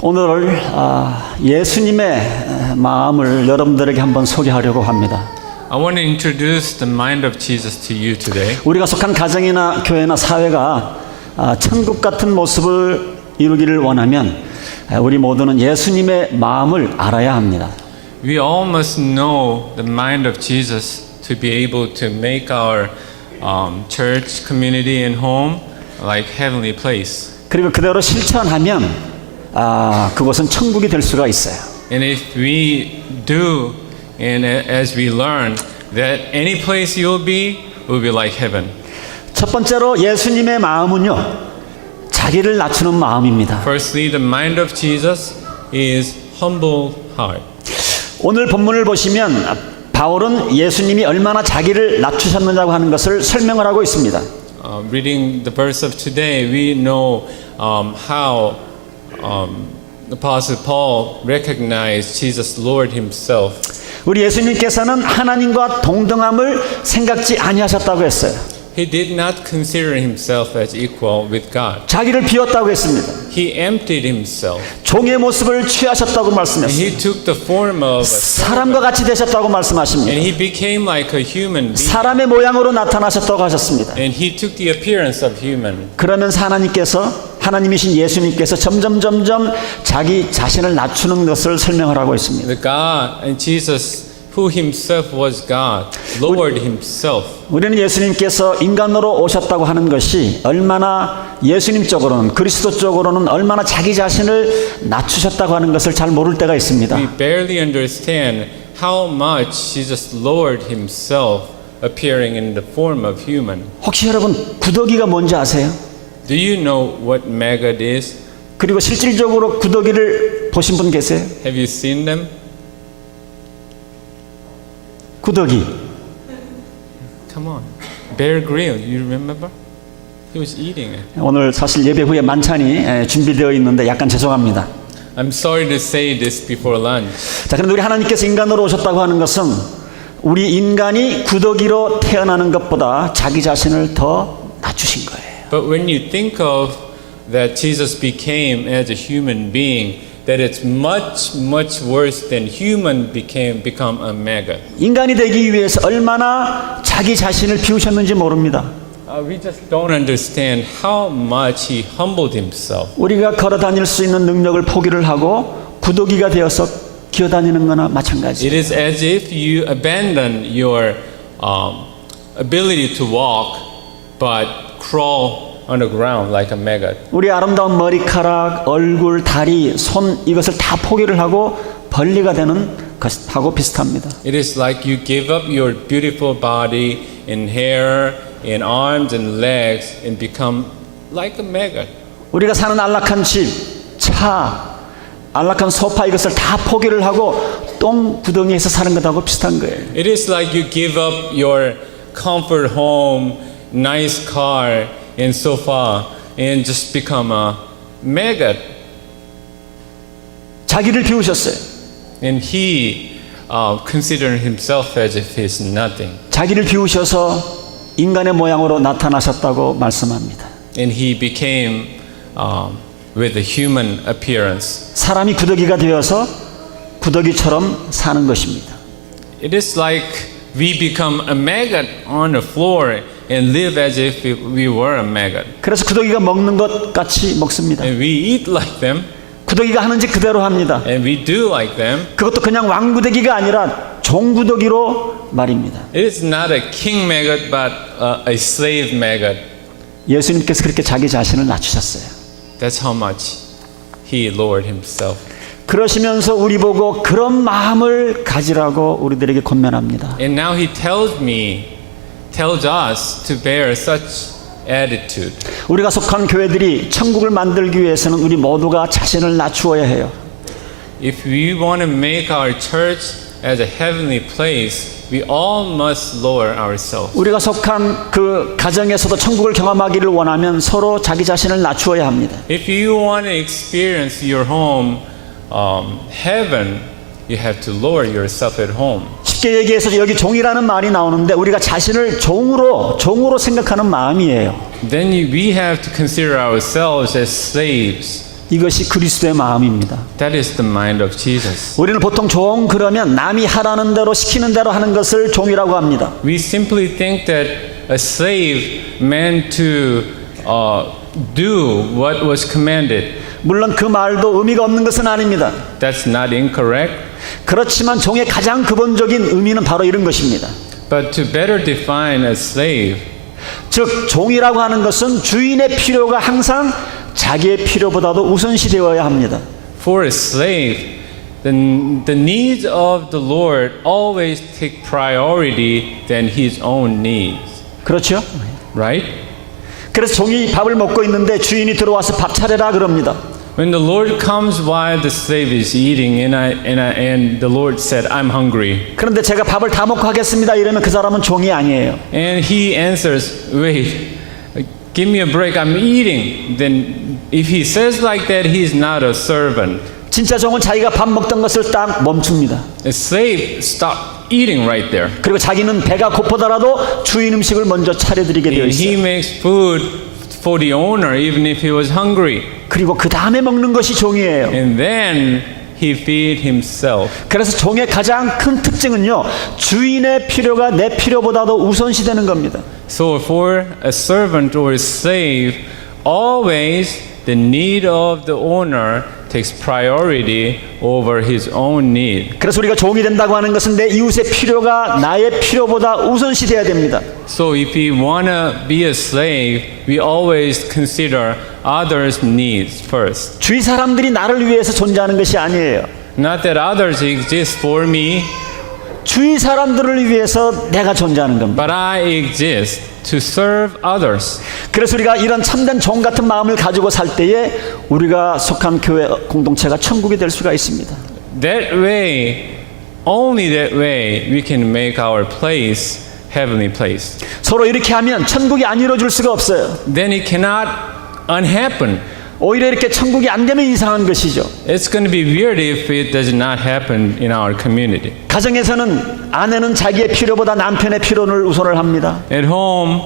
오늘 예수님의 마음을 여러분들에게 한번 소개하려고 합니다. I want to introduce the mind of Jesus to you today. 우리가 속한 가정이나 교회나 사회가 천국 같은 모습을 이루기를 원하면 우리 모두는 예수님의 마음을 알아야 합니다. We all must know the mind of Jesus to be able to make our church, community, and home like heavenly place. 그리고 그대로 실천하면 그곳은 천국이 될 수가 있어요. And if we do, and as we learn, that any place you'll be will be like heaven. 첫 번째로 예수님의 마음은요, 자기를 낮추는 마음입니다. Firstly, the mind of Jesus is humble heart. 오늘 본문을 보시면 바울은 예수님이 얼마나 자기를 낮추셨느냐고 하는 것을 설명을 하고 있습니다. Reading the verse of today, we know how Apostle Paul recognized Jesus Lord himself. 우리 예수님께서는 하나님과 동등함을 생각지 아니하셨다고 했어요. He did not consider himself as equal with God. 자기를 비웠다고 했습니다. He emptied himself. 종의 모습을 취하셨다고 And 말씀했어요. he took the form of a 사람과 같이 되셨다고 말씀하십니다. and he became like a human being. 사람의 모양으로 나타나셨다고 하셨습니다. And he took the appearance of human. 그러면서 하나님이신 예수님께서 점점 자기 자신을 낮추는 것을 설명하고 있습니다. The God and Jesus, who himself was God, lowered himself. 우리는 예수님께서 인간으로 오셨다고 하는 것이 얼마나 예수님적으로는 그리스도 쪽으로는 얼마나 자기 자신을 낮추셨다고 하는 것을 잘 모를 때가 있습니다. We barely understand how much Jesus lowered himself, appearing in the form of human. 혹시 여러분 구더기가 뭔지 아세요? Do you know what maggot is? 그리고 실질적으로 구더기를 보신 분 계세요? Have you seen them? 구더기. Come on. Bear Grylls, you remember? He was eating it. 오늘 사실 예배 후에 만찬이 준비되어 있는데 약간 죄송합니다. I'm sorry to say this before lunch. 자, 그런데 우리 하나님께서 인간으로 오셨다고 하는 것은 우리 인간이 구더기로 태어나는 것보다 자기 자신을 더 낮추신 거예요. But when you think of that Jesus became as a human being, that it's much worse than human become a maggot. 인간이 되기 위해서 얼마나 자기 자신을 비우셨는지 모릅니다. We just don't understand how much he humbled himself. 우리가 걸어 다닐 수 있는 능력을 포기를 하고 구더기가 되어서 기어다니는 거나 마찬가지. It is as if you abandon your ability to walk, but crawl on the ground like a maggot. 우리 아름다운 머리카락, 얼굴, 다리, 손 이것을 다 포기를 하고 벌리가 되는 것하고 비슷합니다. It is like you give up your beautiful body and hair and arms and legs and become like a maggot. 우리가 사는 안락한 집, 차, 안락한 소파 이것을 다 포기를 하고 똥 구덩이에서 사는 것하고 비슷한 거예요. It is like you give up your comfort home, nice car and sofa and just become a maggot. 자기를 비우셨어요. And he considered himself as if he's nothing. 자기를 비우셔서 인간의 모양으로 나타나셨다고 말씀합니다. And he became with a human appearance. 사람이 구더기가 되어서 구더기처럼 사는 것입니다. It is like we become a maggot on the floor and live as if we were a maggot. 그래서 구더기가 먹는 것 같이 먹습니다. And we eat like them. 구더기가 하는 짓 그대로 합니다. And we do like them. 그것도 그냥 왕구더기가 아니라 종구더기로 말입니다. It is not a king maggot, but a slave maggot. 예수님께서 그렇게 자기 자신을 낮추셨어요. That's how much he lowered himself. 그러시면서 우리 보고 그런 마음을 가지라고 우리들에게 권면합니다. And now he tells us to bear such attitude. 우리가 속한 교회들이 천국을 만들기 위해서는 우리 모두가 자신을 낮추어야 해요. If we want to make our church as a heavenly place, we all must lower ourselves. 우리가 속한 그 가정에서도 천국을 경험하기를 원하면 서로 자기 자신을 낮추어야 합니다. If you want to experience your home heaven, you have to lower yourself at home. 쉽게 얘기해서 여기 종이라는 말이 나오는데 우리가 자신을 종으로 생각하는 마음이에요. Then we have to consider ourselves as slaves 이것이 그리스도의 마음입니다. That is the mind of Jesus. 우리는 보통 종 그러면 남이 하라는 대로 시키는 대로 하는 것을 종이라고 합니다. We simply think that a slave meant to do what was commanded. 물론 그 말도 의미가 없는 것은 아닙니다. That's not incorrect. 그렇지만 종의 가장 근본적인 의미는 바로 이런 것입니다. But to better define a slave, 즉 종이라고 하는 것은 주인의 필요가 항상 자기의 필요보다도 우선시되어야 합니다. for a slave, the needs of the Lord always take priority than his own needs. 그렇죠? Right? 그래서 종이 밥을 먹고 있는데 주인이 들어와서 밥 차려라 그럽니다. When the Lord comes while the slave is eating and the Lord said, I'm hungry. 그런데 제가 밥을 다 먹고 하겠습니다 이러면 그 사람은 종이 아니에요. And he answers, wait, give me a break, I'm eating. Then if he says like that, he's not a servant. 진짜 종은 자기가 밥 먹던 것을 딱 멈춥니다. A slave stopped eating right there. 그리고 자기는 배가 고프더라도 주인 음식을 먼저 차려드리게 되어 And he 있어요. makes food for the owner even if he was hungry. 그리고 그 다음에 먹는 것이 종이에요. And then he feed himself. 그래서 종의 가장 큰 특징은요, 주인의 필요가 내 필요보다도 우선시되는 겁니다. So for a servant or a slave, always the need of the owner takes priority over his own need. 그래서 우리가 종이 된다고 하는 것은 내 이웃의 필요가 나의 필요보다 우선시돼야 됩니다. So if we want to be a slave, we always consider others' needs first. 주위 사람들이 나를 위해서 존재하는 것이 아니에요. Not that others exist for me, 주위 사람들을 위해서 내가 존재하는 겁니다. but I exist to serve others. 그래서 우리가 이런 참된 종 같은 마음을 가지고 살 때에 우리가 속한 교회 공동체가 천국이 될 수가 있습니다. That way, only that way, we can make our place heavenly place. 서로 이렇게 하면 천국이 안 이루어질 수가 없어요. Then it cannot unhappen. 오히려 이렇게 천국이 안 되면 이상한 것이죠. It's going to be weird if it does not happen in our community. 가정에서는 아내는 자기의 필요보다 남편의 필요를 우선을 합니다. At home,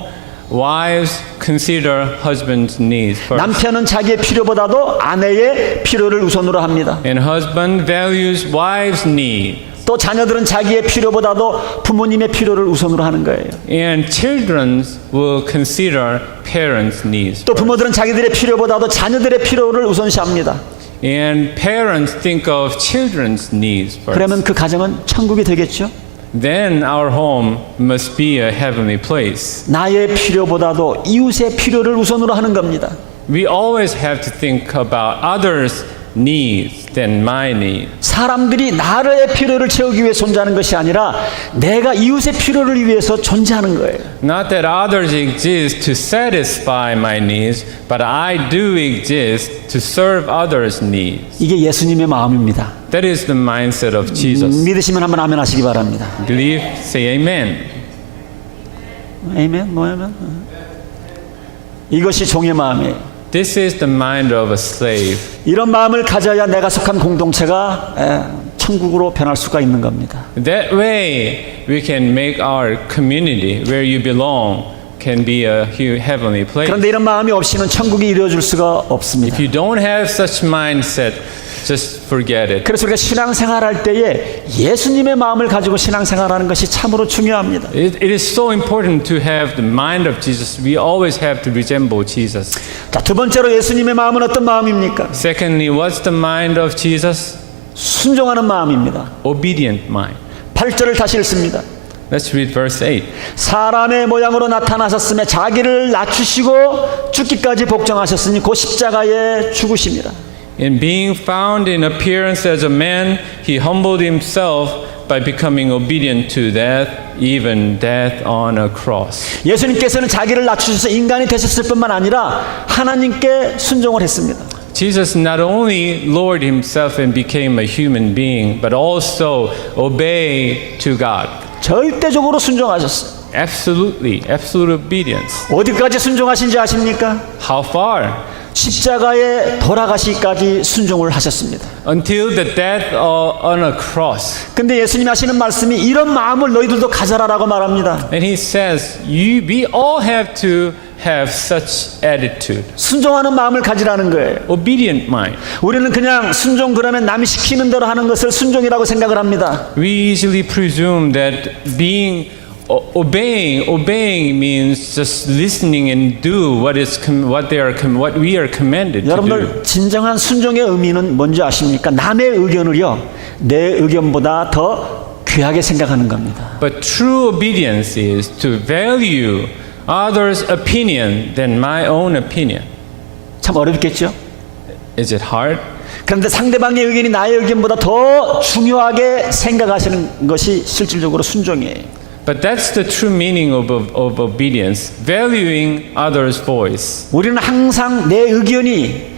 wives consider husband's needs first. 남편은 자기의 필요보다도 아내의 필요를 우선으로 합니다. And husband values wife's need. 또 자녀들은 자기의 필요보다도 부모님의 필요를 우선으로 하는 거예요. And children will consider parents' needs. 또 부모들은 자기들의 필요보다도 자녀들의 필요를 우선시합니다. And parents think of children's needs first. 그러면 그 가정은 천국이 되겠죠? Then our home must be a heavenly place. 나의 필요보다도 이웃의 필요를 우선으로 하는 겁니다. We always have to think about others' needs than my needs. 사람들이 나의 필요를 채우기 위해 존재하는 것이 아니라 내가 이웃의 필요를 위해서 존재하는 거예요. Not that others exist to satisfy my needs, but I do exist to serve others' needs. 이게 예수님의 마음입니다. That is the mindset of Jesus. 믿으시면 한번 아멘 하시기 바랍니다. Believe, say amen. 아멘? 뭐야면? 이것이 종의 마음이에요. This is the mind of a slave. 이런 마음을 가져야 내가 속한 공동체가 천국으로 변할 수가 있는 겁니다. That way, we can make our community where you belong can be a heavenly place. 그런데 이런 마음이 없이는 천국이 이루어질 수가 없습니다. If you don't have such mindset, just forget it. 그래서 우리가 신앙생활할 때에 예수님의 마음을 가지고 신앙생활하는 것이 참으로 중요합니다. It is so important to have the mind of Jesus. We always have to resemble Jesus. 자, 두 번째로 예수님의 마음은 어떤 마음입니까? Secondly, what's the mind of Jesus? 순종하는 마음입니다. Obedient mind. 8절을 다시 읽습니다. Let's read verse 8. 사람의 모양으로 나타나셨으며 자기를 낮추시고 죽기까지 복종하셨으니 곧 십자가에 죽으심이라. In being found in appearance as a man, he humbled himself by becoming obedient to death, even death on a cross. 예수님께서는 자기를 낮추셔서 인간이 되셨을 뿐만 아니라 하나님께 순종을 했습니다. Jesus not only lowered himself and became a human being, but also obeyed to God. 절대적으로 순종하셨어요. Absolutely, absolute obedience. 어디까지 순종하신지 아십니까? How far? 십자가에 돌아가시기까지 순종을 하셨습니다. Until the death on a cross. 근데 예수님 하시는 말씀이 이런 마음을 너희들도 가져라라고 말합니다. And he says, we all have to have such attitude. 순종하는 마음을 가지라는 거예요. Obedient mind. 우리는 그냥 순종 그러면 남이 시키는 대로 하는 것을 순종이라고 생각을 합니다. We easily presume that obeying means just listening and do what we are commanded to do. 여러분들 진정한 순종의 의미는 뭔지 아십니까? 남의 의견을요 내 의견보다 더 귀하게 생각하는 겁니다. But true obedience is to value others' opinion than my own opinion. 참 어렵겠죠? Is it hard? 그런데 상대방의 의견이 나의 의견보다 더 중요하게 생각하시는 것이 실질적으로 순종이에요. But that's the true meaning of obedience, valuing others' voice. 우리는 항상 내 의견이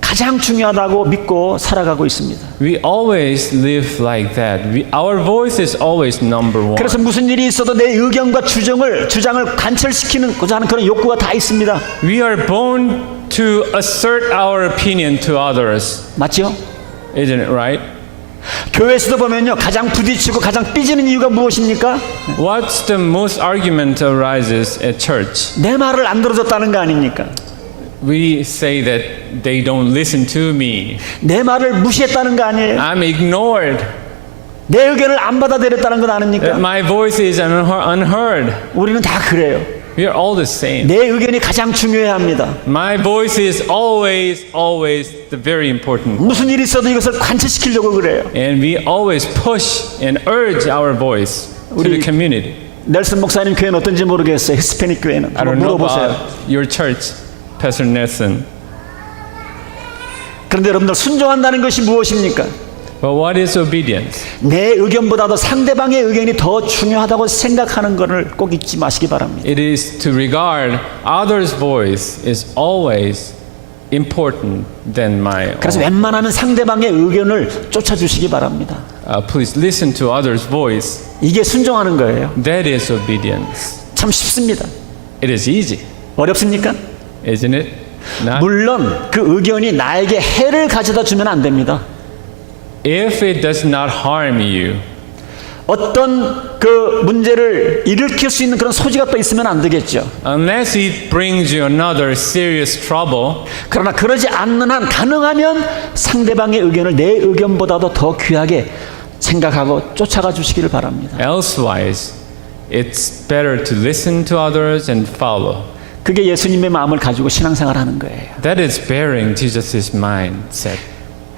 가장 중요하다고 믿고 살아가고 있습니다. We always live like that. Our voice is always number one. 그래서 무슨 일이 있어도 내 의견과 주장을 관철시키고자 하는 그런 욕구가 다 있습니다. We are born to assert our opinion to others. 맞죠? Isn't it right? 교회에서도 보면요 가장 부딪히고 가장 삐지는 이유가 무엇입니까? What's the most argument arises at church? 내 말을 안 들어줬다는 거 아닙니까? We say that they don't listen to me. 내 말을 무시했다는 거 아니에요? I'm ignored. 내 의견을 안 받아들였다는 건 아닙니까? My voice is unheard. 우리는 다 그래요. We are all the same. 내 의견이 가장 중요해야 합니다. My voice is always the very important. 무슨 일이 있어도 이것을 관철시키려고 그래요. And we always push and urge our voice to the community. 넬슨 목사님 교회는 어떤지 모르겠어요. 히스패닉 교회는 I 한번 don't know 물어보세요. about your church, Pastor Nelson. 그런데 여러분들 순종한다는 것이 무엇입니까? But what is obedience? 내 의견보다도 상대방의 의견이 더 중요하다고 생각하는 것을 꼭 잊지 마시기 바랍니다. It is to regard others' voice is always important than my 그래서 own. 웬만하면 상대방의 의견을 쫓아주시기 바랍니다. Please listen to others' voice. 이게 순종하는 거예요. That is obedience. 참 쉽습니다. It is easy, 어렵습니까? isn't it? Not. 물론 그 의견이 나에게 해를 가져다 주면 안 됩니다. If it does not harm you, 어떤 그 문제를 일으킬 수 있는 그런 소지가 또 있으면 안 되겠죠. unless it brings you another serious trouble, 그러나 그러지 않는 한 가능하면 상대방의 의견을 내 의견보다도 더 귀하게 생각하고 쫓아가 주시기를 바랍니다. elsewise, it's better to listen to others and follow. 그게 예수님의 마음을 가지고 신앙생활 하는 거예요. That is bearing Jesus' mindset.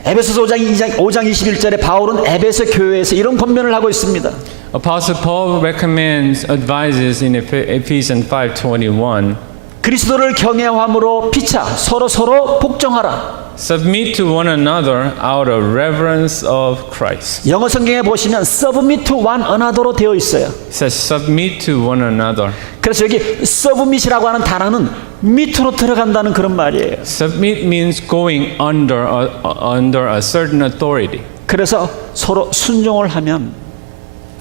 에베소서 5장 21절에 바울은 에베소 교회에서 이런 권면을 하고 있습니다. Apostle Paul advises in Ephesians 5:21. 그리스도를 경외함으로 피차 서로 복종하라. Submit to one another out of reverence of Christ. 영어 성경에 보시면 submit to one another로 되어 있어요. It says submit to one another. 그래서 여기 submit이라고 하는 단어는 밑으로 들어간다는 그런 말이에요. Submit means going under a certain authority. 그래서 서로 순종을 하면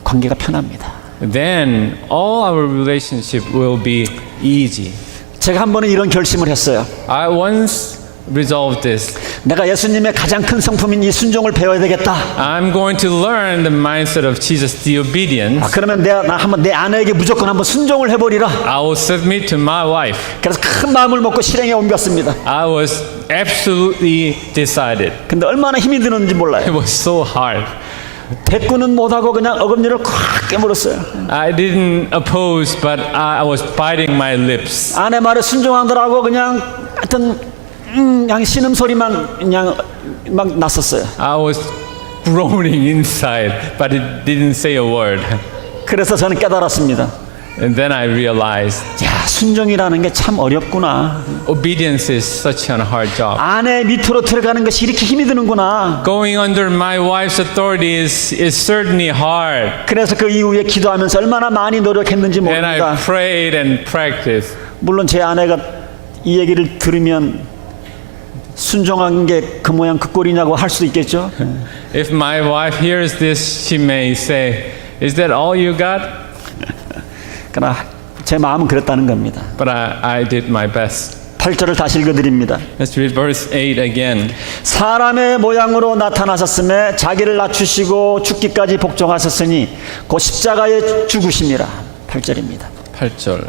관계가 편합니다. Then all our relationship will be easy. 제가 한 번은 이런 결심을 했어요. I once resolved this. 내가 예수님의 가장 큰 성품인 이 순종을 배워야 되겠다. I'm going to learn the mindset of Jesus, the obedience. 그러면 나 한번 내 아내에게 무조건 한번 순종을 해버리라. I will submit to my wife. 그래서 큰 마음을 먹고 실행에 옮겼습니다. I was absolutely decided. 근데 얼마나 힘이 드는지 It 몰라요. was so hard. 대꾸는 못하고 그냥 어금니를 콱 깨물었어요. I didn't oppose, but I was biting my lips. 아내 말에 순종하더라고 그냥 하여튼 그냥 신음소리만 그냥 막 났었어요. I was groaning inside, but it didn't say a word. 그래서 저는 깨달았습니다. And then I realized 야, 순종이라는 게 참 어렵구나. obedience is such a hard job. 아내 밑으로 들어가는 것이 이렇게 힘이 드는구나. Going under my wife's authority is certainly hard. 그래서 그 이후에 기도하면서 얼마나 많이 노력했는지 And I 모릅니다. prayed and practiced. 물론 제 아내가 이 얘기를 들으면 순종한 게 그 모양 그 꼴이냐고 할 수도 있겠죠. If my wife hears this, she may say, "Is that all you got?" 그러나 제 마음은 그랬다는 겁니다. But I did my best. 8절을 다시 읽어드립니다. Let's read verse 8 again. 사람의 모양으로 나타나셨음에 자기를 낮추시고 죽기까지 복종하셨으니 곧 십자가에 죽으심이라. 8절입니다. 8절.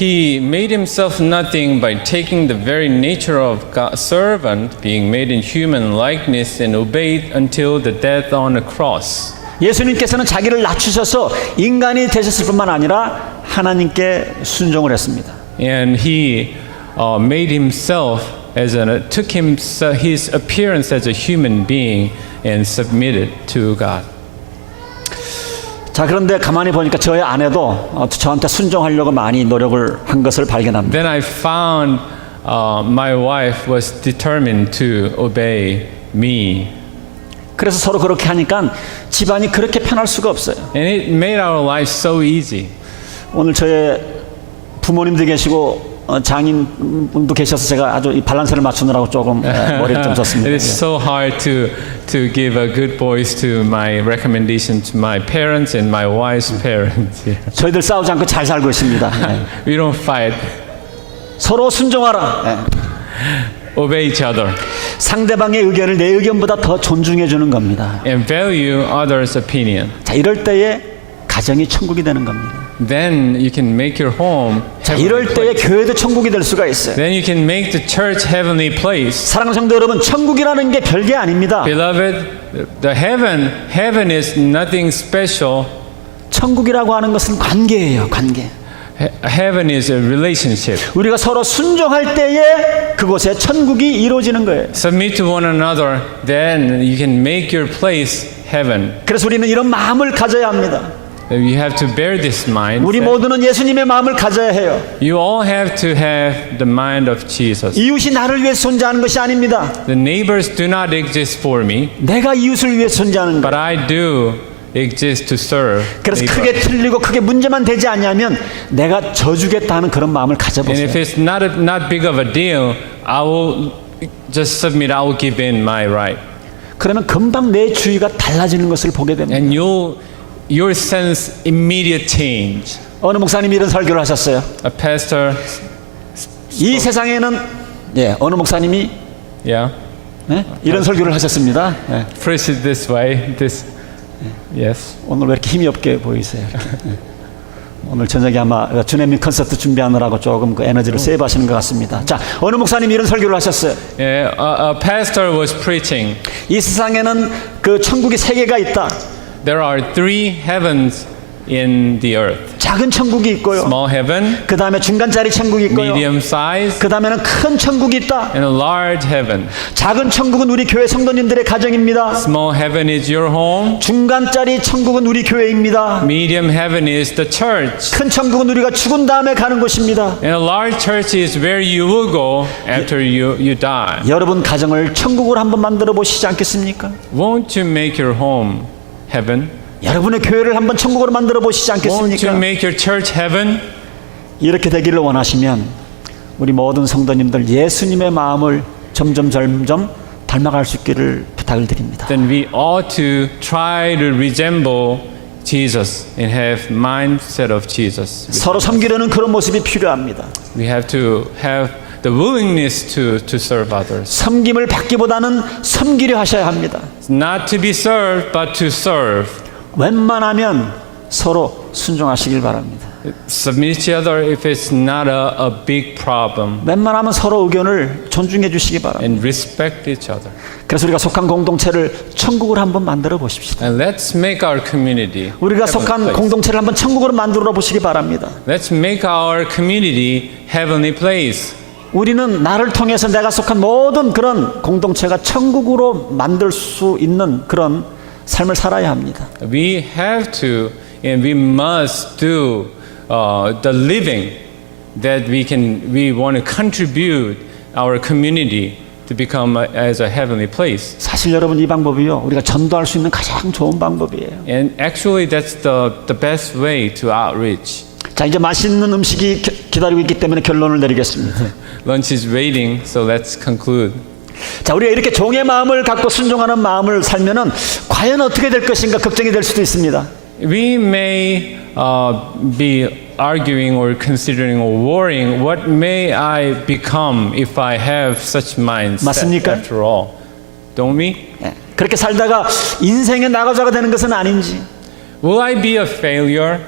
he made himself nothing by taking the very nature of God's servant, being made in human likeness, and obeyed until the death on the cross. 예수님께서는 자기를 낮추셔서 인간이 되셨을 뿐만 아니라 하나님께 순종을 했습니다. And he made himself took his appearance as a human being and submitted to God. 자, 그런데 가만히 보니까 저의 아내도 저한테 순종하려고 많이 노력을 한 것을 발견합니다. Then I found my wife was determined to obey me. 그래서 서로 그렇게 하니까 집안이 그렇게 편할 수가 없어요. And it made our life so easy. 오늘 저의 부모님도 계시고 장인분도 계셔서 제가 아주 이 밸런스를 맞추느라고 조금 머리를 좀 썼습니다. It is so hard to give a good voice to my recommendation to my parents and my wife's parents. 저희들 싸우지 않고 잘 살고 있습니다. We don't fight. 서로 순종하라. Obey each other 상대방의 의견을 내 의견보다 더 존중해 주는 겁니다. and value others' opinion. 자, 이럴 때에 가정이 천국이 되는 겁니다. Then you can make your home 자, heavenly 이럴 때에 place. 교회도 천국이 될 수가 있어요. Then you can make the church heavenly place. 사랑하는 성도 여러분, 천국이라는 게 별게 아닙니다. Beloved, the heaven is nothing special. 천국이라고 하는 것은 관계예요, 관계. Heaven is a relationship. 우리가 서로 순종할 때에 그곳에 천국이 이루어지는 거예요. Submit to one another, then you can make your place heaven. 그래서 우리는 이런 마음을 가져야 합니다. You have to bear this mind. 우리 모두는 예수님의 마음을 가져야 해요. You all have to have the mind of Jesus. 이웃이 나를 위해 존재하는 것이 아닙니다. The neighbors do not exist for me, 내가 이웃을 위해 존재하는 but 거예요. I do exist to serve. 그래서 neighbor. 크게 틀리고 크게 문제만 되지 않냐면 내가 져주겠다 하는 그런 마음을 And 가져보세요. if it's not big of a deal, I will just submit. I will give in my right. 그러면 금방 내 주위가 달라지는 것을 보게 됩니다. And you'll sense immediate change. 어느 목사님이 이런 설교를 하셨어요. A pastor, 이 세상에는 어느 목사님이 yeah, 이런 설교를 하셨습니다. phrase it this way. Yes. 오늘 왜 이렇게 힘이 없게 보이세요? 오늘 저녁에 아마 주네미 콘서트 준비하느라고 조금 그 에너지를 세이브하시는 것 같습니다. 자, 어느 목사님이 이런 설교를 하셨어요. Yeah, a pastor was preaching. 이 세상에는 그 천국이 세 개가 있다. There are 3 heavens in the earth. 작은 천국이 있고요. Small heaven, 그 다음에 중간짜리 천국이 있고요. medium size, 그 다음에는 큰 천국이 있다. and a large heaven. 작은 천국은 우리 교회 성도님들의 가정입니다. Small heaven is your home. 중간짜리 천국은 우리 교회입니다. Medium heaven is the church. 큰 천국은 우리가 죽은 다음에 가는 곳입니다. And a large church is where you will go after you die. 여러분 가정을 천국으로 한번 만들어 보시지 않겠습니까? Won't you make your home heaven? 여러분의 교회를 한번 천국으로 만들어 보시지 Won't you 않겠습니까? make your church heaven? 이렇게 되기를 원하시면 우리 모든 성도님들 예수님의 마음을 점점 닮아갈 수 있기를 부탁을 드립니다. Then we ought to try to resemble Jesus and have mindset of Jesus. 서로 섬기려는 그런 모습이 필요합니다. We have to have the willingness to serve others. 섬김을 받기보다는 섬기려 하셔야 합니다. Not to be served, but to serve. 웬만하면 서로 순종하시길 바랍니다. Submit to each other if it's not a big problem. 웬만하면 서로 의견을 존중해 주시기 바랍니다. And respect each other. 그래서 우리가 속한 공동체를 천국으로 한번 만들어 보십시다. And let's make our community 우리가 heavenly 속한 place. 공동체를 한번 천국으로 만들어 보시기 바랍니다. Let's make our community heavenly place. 우리는 나를 통해서 내가 속한 모든 그런 공동체가 천국으로 만들 수 있는 그런 삶을 살아야 합니다. We have to and we must do the living that we want to contribute our community to become as a heavenly place. 사실 여러분 이 방법이요 우리가 전도할 수 있는 가장 좋은 방법이에요. And actually that's the best way to outreach. 자, 이제 맛있는 음식이 기다리고 있기 때문에 결론을 내리겠습니다. Lunch is waiting, so let's conclude. 자, 우리가 이렇게 종의 마음을 갖고 순종하는 마음을 살면은 과연 어떻게 될 것인가 걱정이 될 수도 있습니다. We may be arguing or considering or worrying, what may I become if I have such mindset 맞습니까? after all? Don't we? 그렇게 살다가 인생의 나가자가 되는 것은 아닌지, Will I be a failure?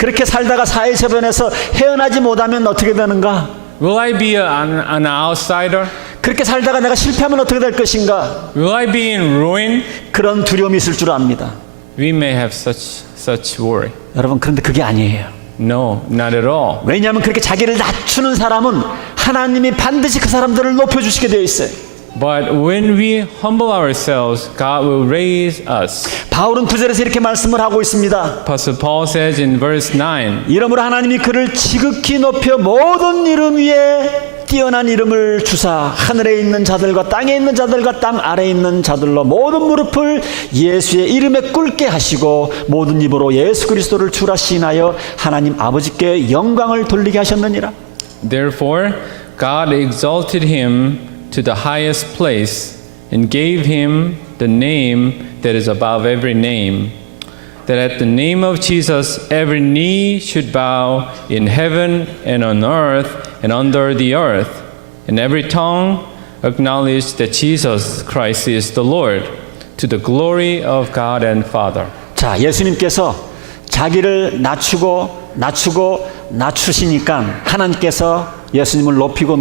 그렇게 살다가 사회저변에서 헤어나지 못하면 어떻게 되는가? Will I be an outsider? 그렇게 살다가 내가 실패하면 어떻게 될 것인가? Will I be in ruin? 그런 두려움이 있을 줄 압니다. We may have such worry. 여러분, 그런데 그게 아니에요. No, not at all. 왜냐하면 그렇게 자기를 낮추는 사람은 하나님이 반드시 그 사람들을 높여주시게 되어 있어요. But when we humble ourselves, God will raise us. 바울은 9절에서 이렇게 말씀을 하고 있습니다. Apostle Paul says in verse 9, 이러므로 하나님이 그를 지극히 높여 모든 이름 위에 뛰어난 이름을 주사 하늘에 있는 자들과 땅에 있는 자들과 땅 아래에 있는 자들로 모든 무릎을 예수의 이름에 꿇게 하시고 모든 입으로 예수 그리스도를 주라 시인하여 하나님 아버지께 영광을 돌리게 하셨느니라. Therefore, God exalted him to the highest place and gave him the name that is above every name, that at the name of Jesus every knee should bow in heaven and on earth and under the earth, and every tongue acknowledge that Jesus Christ is the Lord, to the glory of God and Father. 자, 예수님께서 자기를 낮추시니까 하나님께서 예수님을 높이고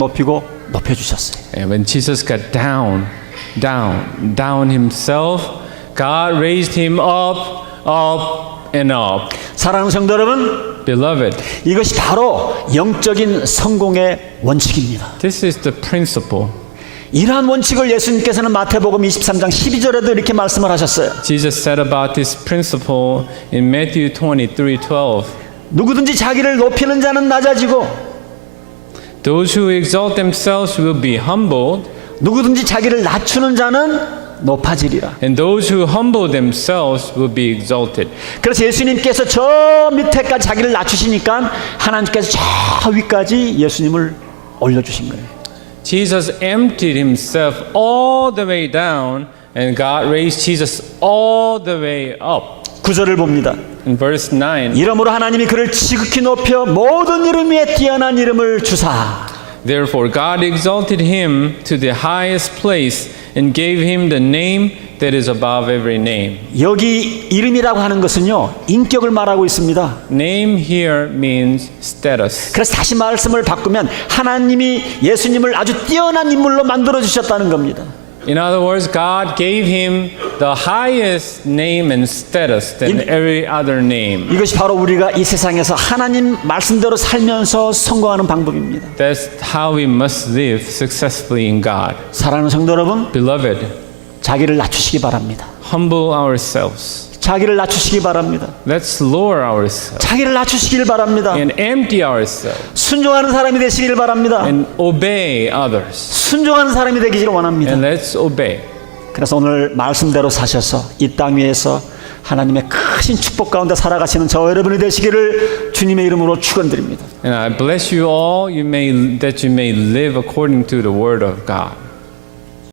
높여주셨어요. And when Jesus got down himself, God raised him up and up. 사랑하는 성도 여러분, Beloved, 이것이 바로 영적인 성공의 원칙입니다. this is the principle. 이러한 원칙을 예수님께서는 마태복음 23장 12절에도 이렇게 말씀을 하셨어요. Jesus said about this principle in Matthew 23:12. 누구든지 자기를 높이는 자는 낮아지고 Those who exalt themselves will be humbled, 누구든지 자기를 낮추는 자는 높아지리라. and those who humble themselves will be exalted. 그래서 예수님께서 저 밑에까지 자기를 낮추시니까 하나님께서 저 위까지 예수님을 올려주신 거예요. Jesus emptied himself all the way down, and God raised Jesus all the way up. 9절을 봅니다. In verse 9, 이러므로 하나님이 그를 지극히 높여 모든 이름 위에 뛰어난 이름을 주사. therefore God exalted him to the highest place and gave him the name that is above every name. 여기 이름이라고 하는 것은요, 인격을 말하고 있습니다. Name here means status. 그래서 다시 말씀을 바꾸면 하나님이 예수님을 아주 뛰어난 인물로 만들어 주셨다는 겁니다. In other words, God gave him the highest name and status than every other name. 이것이 바로 우리가 이 세상에서 하나님 말씀대로 살면서 성공하는 방법입니다. That's how we must live successfully in God. 사랑하는 성도 여러분, Beloved, 자기를 낮추시기 바랍니다. humble ourselves. 자기를 낮추시기 바랍니다. Let's lower ourselves 자기를 낮추시길 바랍니다. and empty ourselves 순종하는 사람이 되시길 바랍니다. and obey others. 순종하는 사람이 되기를 원합니다. And let's obey. 그래서 오늘 말씀대로 사셔서 이 땅 위에서 하나님의 크신 축복 가운데 살아가시는 저 여러분이 되시기를 주님의 이름으로 축원드립니다. And I bless you all, that you may live according to the word of God.